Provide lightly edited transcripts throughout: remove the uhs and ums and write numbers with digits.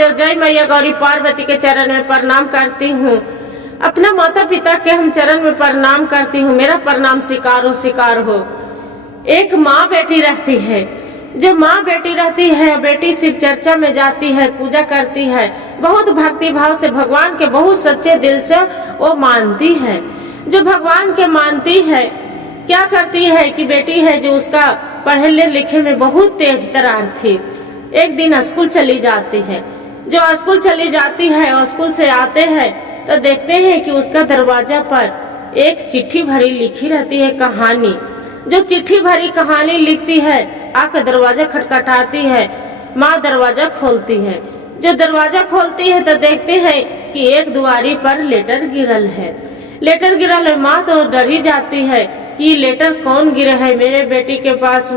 महादेव, जय मैया गौरी पार्वती के चरण में प्रणाम करती हूँ। अपना माता पिता के हम चरण में प्रणाम करती हूँ। मेरा प्रणाम स्वीकार हो। एक माँ बेटी रहती है, जो माँ बेटी रहती है, बेटी शिव चर्चा में जाती है, पूजा करती है, बहुत भक्ति भाव से भगवान के बहुत सच्चे दिल से वो मानती है। जो भगवान के मानती है, क्या करती है कि बेटी है जो उसका पढ़ने लिखे में बहुत तेज तरार थी, एक दिन स्कूल चली जाती है। जो स्कूल चली जाती है और स्कूल से आते हैं तो देखते हैं कि उसका दरवाजा पर एक चिट्ठी भरी लिखी रहती है कहानी। जो चिट्ठी भरी कहानी लिखती है, आकर दरवाजा खटखटाती है, माँ दरवाजा खोलती है। जो दरवाजा खोलती है तो देखते हैं कि एक दुआरी पर लेटर गिरल है। लेटर गिरल है, माँ तो डरी जाती है कि लेटर कौन गिरे है मेरे बेटी के पास।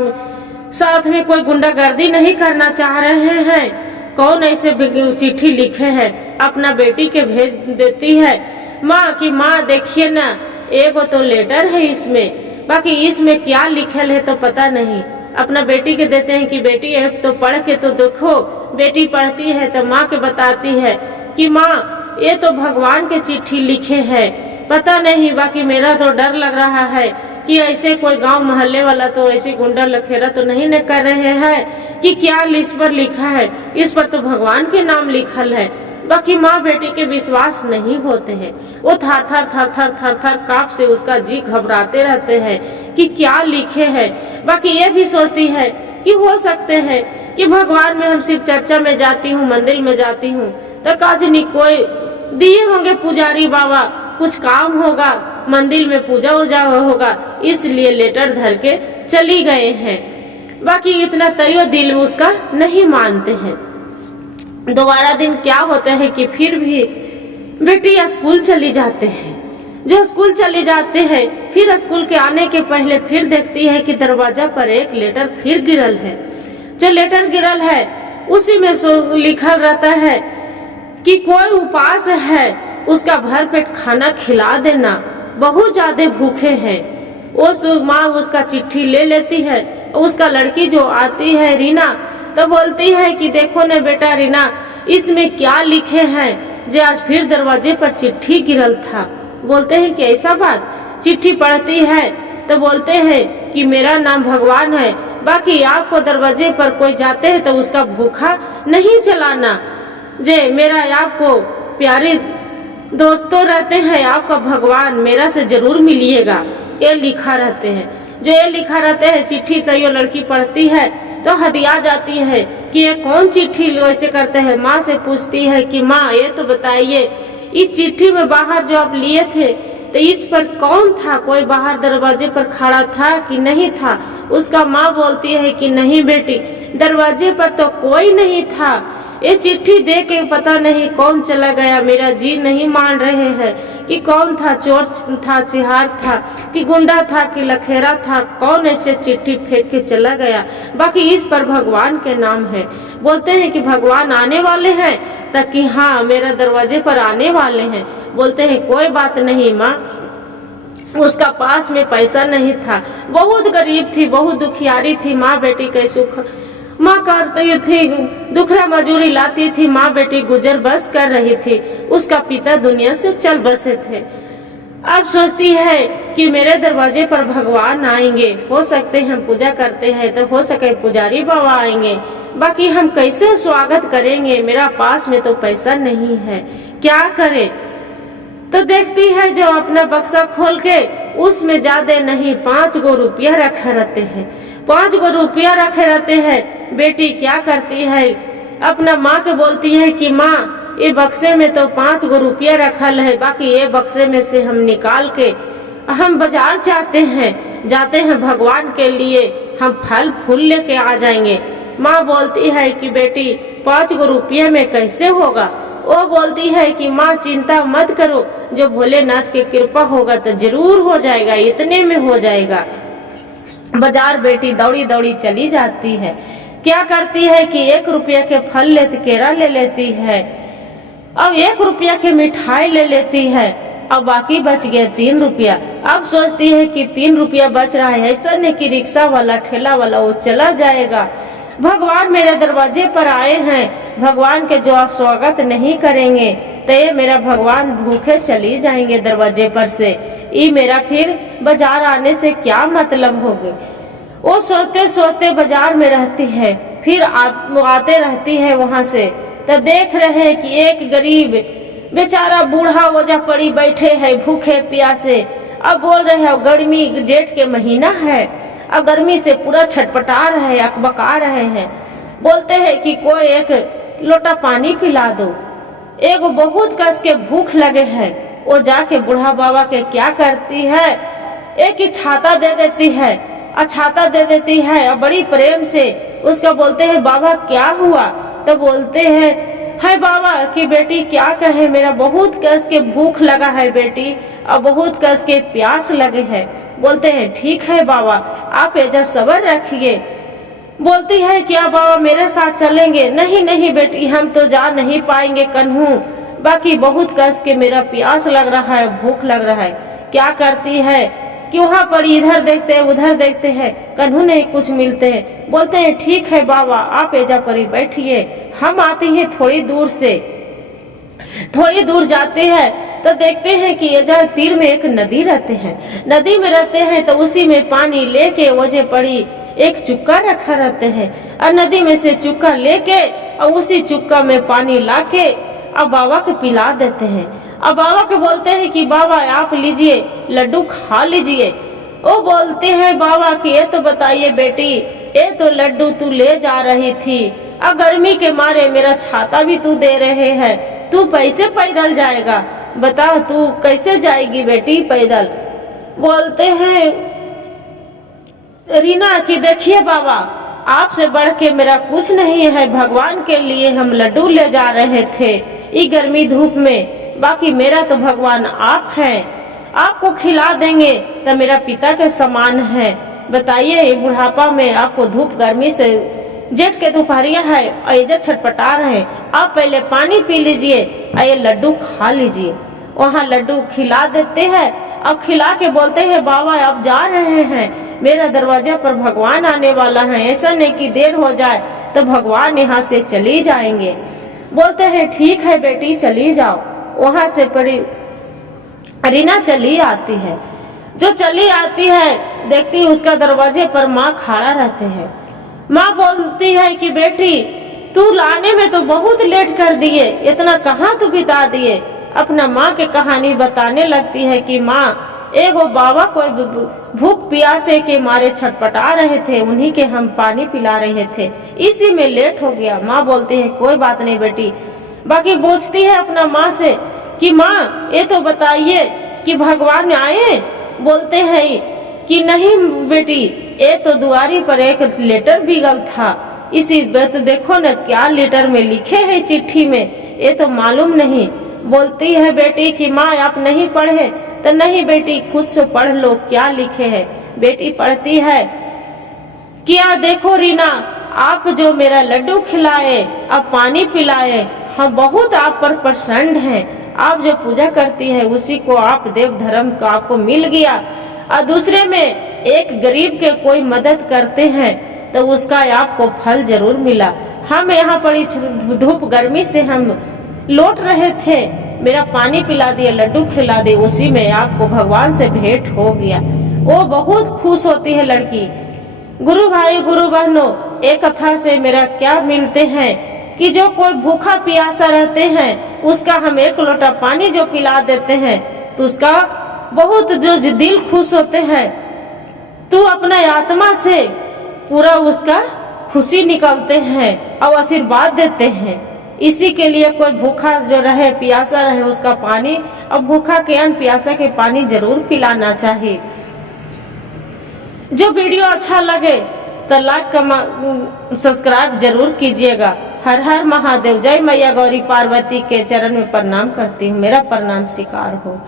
साथ में कोई गुंडागर्दी नहीं करना चाह रहे हैं, कौन ऐसे चिट्ठी लिखे है, अपना बेटी के भेज देती है माँ की माँ देखिए ना, एगो तो लेटर है इसमें, बाकी इसमें क्या लिखल है तो पता नहीं। अपना बेटी के देते हैं कि बेटी है तो पढ़ के तो देखो। बेटी पढ़ती है तो माँ के बताती है कि माँ ये तो भगवान के चिट्ठी लिखे है, पता नहीं, बाकी मेरा तो डर लग रहा है कि ऐसे कोई गांव मोहल्ले वाला तो ऐसे गुंडा लखेरा तो नहीं न कर रहे हैं कि क्या इस पर लिखा है, इस पर तो भगवान के नाम लिखल है। बाकी माँ बेटी के विश्वास नहीं होते हैं, वो थर थर कांप से उसका जी घबराते रहते हैं कि क्या लिखे हैं। बाकी ये भी सोचती है कि हो सकते हैं कि भगवान में हम शिव चर्चा में जाती हूँ, मंदिर में जाती हूँ तो काजनी कोई दिए होंगे पुजारी बाबा, कुछ काम होगा, मंदिर में पूजा उजा होगा, इसलिए लेटर धर के चली गए हैं। बाकी इतना तैयो दिल में उसका नहीं मानते हैं। दोबारा दिन क्या होते हैं कि फिर भी बेटी स्कूल चली जाते हैं। जो स्कूल चले जाते हैं, फिर स्कूल के आने के पहले फिर देखती है कि दरवाजा पर एक लेटर फिर गिरल है। जो लेटर गिरल है उसी में लिखा रहता है कि कोई उपास है, उसका भर पेट खाना खिला देना, बहुत ज्यादा भूखे हैं। उस माँ उसका चिट्ठी ले लेती है। उसका लड़की जो आती है रीना, तो बोलती है कि देखो न बेटा रीना, इसमें क्या लिखे हैं, जो आज फिर दरवाजे पर चिट्ठी गिरल था। बोलते हैं कि ऐसा बात। चिट्ठी पढ़ती है तो बोलते हैं कि मेरा नाम भगवान है, बाकी आपको दरवाजे पर कोई जाते हैं तो उसका भूखा नहीं चलाना। जे मेरा आपको प्यारे दोस्तों रहते हैं, आपका भगवान मेरा से जरूर मिलिएगा, ये लिखा रहते हैं। जो ये लिखा रहते हैं चिट्ठी तो ये लड़की पढ़ती है तो हदिया जाती है कि ये कौन चिट्ठी ऐसे करते हैं। माँ से पूछती है कि माँ ये तो बताइए, इस चिट्ठी में बाहर जो आप लिए थे तो इस पर कौन था, कोई बाहर दरवाजे पर खड़ा था कि नहीं था। उसका माँ बोलती है कि नहीं बेटी, दरवाजे पर तो कोई नहीं था, ये चिट्ठी दे के पता नहीं कौन चला गया। मेरा जी नहीं मान रहे हैं कि कौन था, चोर था, चिहार था कि गुंडा था कि लखेरा था, कौन ऐसे चिट्ठी फेंक के चला गया। बाकी इस पर भगवान के नाम है। बोलते हैं कि भगवान आने वाले हैं, ताकि हाँ मेरा दरवाजे पर आने वाले हैं। बोलते हैं कोई बात नहीं माँ, उसका पास में पैसा नहीं था, बहुत गरीब थी, बहुत दुखियारी थी। माँ बेटी के सुख माँ करती थी, दुखरा मजूरी लाती थी, माँ बेटी गुजर बस कर रही थी। उसका पिता दुनिया से चल बसे थे। अब सोचती है कि मेरे दरवाजे पर भगवान आएंगे, हो सकते हम पूजा करते हैं तो हो सके पुजारी बाबा आएंगे, बाकी हम कैसे स्वागत करेंगे, मेरा पास में तो पैसा नहीं है, क्या करे। तो देखती है जो अपना बक्सा खोल के उसमें ज्यादा नहीं 5 गो रुपया रखे रहते हैं। 5 गो रुपया रखे रहते हैं। बेटी क्या करती है, अपना माँ के बोलती है कि माँ ये बक्से में तो 5 गो रुपया रखल है, बाकी ये बक्से में से हम निकाल के हम बाजार जाते हैं भगवान के लिए हम फल फूल लेके आ जाएंगे। माँ बोलती है कि बेटी 5 गो रुपये में कैसे होगा। वो बोलती है कि माँ चिंता मत करो, जो भोलेनाथ की कृपा होगा तो जरूर हो जाएगा, इतने में हो जाएगा। बाजार बेटी दौड़ी दौड़ी चली जाती है। क्या करती है कि 1 रुपया के फल लेती, केरा ले लेती है, अब 1 रुपया के मिठाई ले लेती है, अब बाकी बच गया 3 रुपया। अब सोचती है कि 3 रुपया बच रहा है, ऐसा नहीं कि रिक्शा वाला ठेला वाला वो चला जाएगा। भगवान मेरे दरवाजे पर आए हैं, भगवान के जो आप स्वागत नहीं करेंगे तो ये मेरा भगवान भूखे चली जाएंगे दरवाजे पर से, ये मेरा फिर बाजार आने से क्या मतलब होगी। वो सोचते सोचते बाजार में रहती है, फिर आते रहती है वहां से, तो देख रहे हैं कि एक गरीब बेचारा बूढ़ा वजह पड़ी बैठे है भूखे प्यासे। अब बोल रहे हैं गर्मी जेठ के महीना है, अब गर्मी से पूरा छटपटा रहे हैं, अकबका रहे हैं। बोलते हैं कि कोई एक लोटा पानी पिला दो। एगो बहुत कस के भूख लगे है, वो जाके बूढ़ा बाबा के क्या करती है, एक ही छाता दे देती है, छाता दे देती है और बड़ी प्रेम से उसका बोलते हैं बाबा क्या हुआ। तो बोलते हैं है बाबा कि बेटी क्या कहे, मेरा बहुत कस के भूख लगा है बेटी और बहुत कस के प्यास लगे है। बोलते हैं ठीक है बाबा, आप ऐसा सब्र रखिए। बोलती है क्या बाबा मेरे साथ चलेंगे। नहीं नहीं बेटी हम तो जा नहीं पाएंगे कन्हू, बाकी बहुत कस के मेरा प्यास लग रहा है, भूख लग रहा है। क्या करती है कि वहाँ पर इधर देखते हैं उधर देखते हैं, कन्हू नहीं कुछ मिलते हैं। बोलते हैं ठीक है बाबा आप एजा पर ही बैठिए, हम आते हैं थोड़ी दूर से। थोड़ी दूर जाते हैं तो देखते हैं कि एजा तीर में एक नदी रहते हैं, नदी में रहते हैं तो उसी में पानी लेके वजह पड़ी एक चुक्का रखा रहते हैं, और नदी में से चुक्का लेके और उसी चुक्का में पानी लाके अब बाबा को पिला देते हैं। अब बाबा को बोलते हैं कि बाबा आप लीजिए लड्डू खा लीजिए। वो बोलते हैं बाबा कि ये तो बताइए बेटी, ये तो लड्डू तू ले जा रही थी, अब गर्मी के मारे मेरा छाता भी तू दे रहे हैं, तू कैसे पैदल जाएगा, बता तू कैसे जाएगी बेटी पैदल। बोलते हैं रीना कि देखिए बाबा आपसे बढ़ के मेरा कुछ नहीं है, भगवान के लिए हम लड्डू ले जा रहे थे ये गर्मी धूप में, बाकी मेरा तो भगवान आप हैं, आपको खिला देंगे तो मेरा पिता के समान है। बताइए ये बुढ़ापा में आपको धूप गर्मी से जेठ के दोपहरिया है और ये छटपटा रहे हैं, आप पहले पानी पी लीजिए और ये लड्डू खा लीजिए। वहाँ लड्डू खिला देते हैं और खिला के बोलते हैं बाबा आप जा रहे हैं, मेरा दरवाजा पर भगवान आने वाला है, ऐसा नहीं कि देर हो जाए तो भगवान यहाँ से चली जाएंगे। बोलते हैं ठीक है बेटी चली जाओ। वहां से परी रीना चली आती है, जो चली आती है देखती है उसका दरवाजे पर माँ खड़ा रहते हैं। माँ बोलती है कि बेटी तू लाने में तो बहुत लेट कर दिए, इतना कहाँ तू बिता दिए। अपना माँ के कहानी बताने लगती है कि माँ एगो बाबा कोई भूख प्यासे के मारे छटपटा रहे थे, उन्हीं के हम पानी पिला रहे थे, इसी में लेट हो गया। माँ बोलती है कोई बात नहीं बेटी, बाकी पूछती है अपना माँ से कि माँ ये तो बताइए कि भगवान आए। बोलते हैं कि नहीं बेटी ये तो दुआरी पर एक लेटर बिगल था, इसी तो देखो न क्या लेटर में लिखे है चिट्ठी में, ये तो मालूम नहीं। बोलती है बेटी कि माँ आप नहीं पढ़े, तो नहीं बेटी खुद से पढ़ लो क्या लिखे है। बेटी पढ़ती है क्या देखो रीना आप जो मेरा लड्डू खिलाए अब पानी पिलाए, हम बहुत आप पर प्रसन्न हैं, आप जो पूजा करती है उसी को आप देव धर्म का आपको मिल गया, और दूसरे में एक गरीब के कोई मदद करते हैं तो उसका आपको फल जरूर मिला। हम यहाँ पर धूप गर्मी से हम लौट रहे थे, मेरा पानी पिला दिया लड्डू खिला दे, उसी में आपको भगवान से भेंट हो गया। वो बहुत खुश होती है लड़की। गुरु भाई गुरु बहनों एक कथा से मेरा क्या मिलते हैं कि जो कोई भूखा प्यासा रहते हैं उसका हम एक लोटा पानी जो पिला देते हैं तो उसका बहुत जो दिल खुश होते हैं, तो अपना आत्मा से पूरा उसका खुशी निकलते हैं और आशीर्वाद देते हैं। इसी के लिए कोई भूखा जो रहे प्यासा रहे उसका पानी और भूखा के अन्न प्यासा के पानी जरूर पिलाना चाहिए। जो वीडियो अच्छा लगे तो लाइक सब्सक्राइब जरूर कीजिएगा। हर हर महादेव। जय मैया गौरी पार्वती के चरण में प्रणाम करती हूँ, मेरा प्रणाम स्वीकार हो।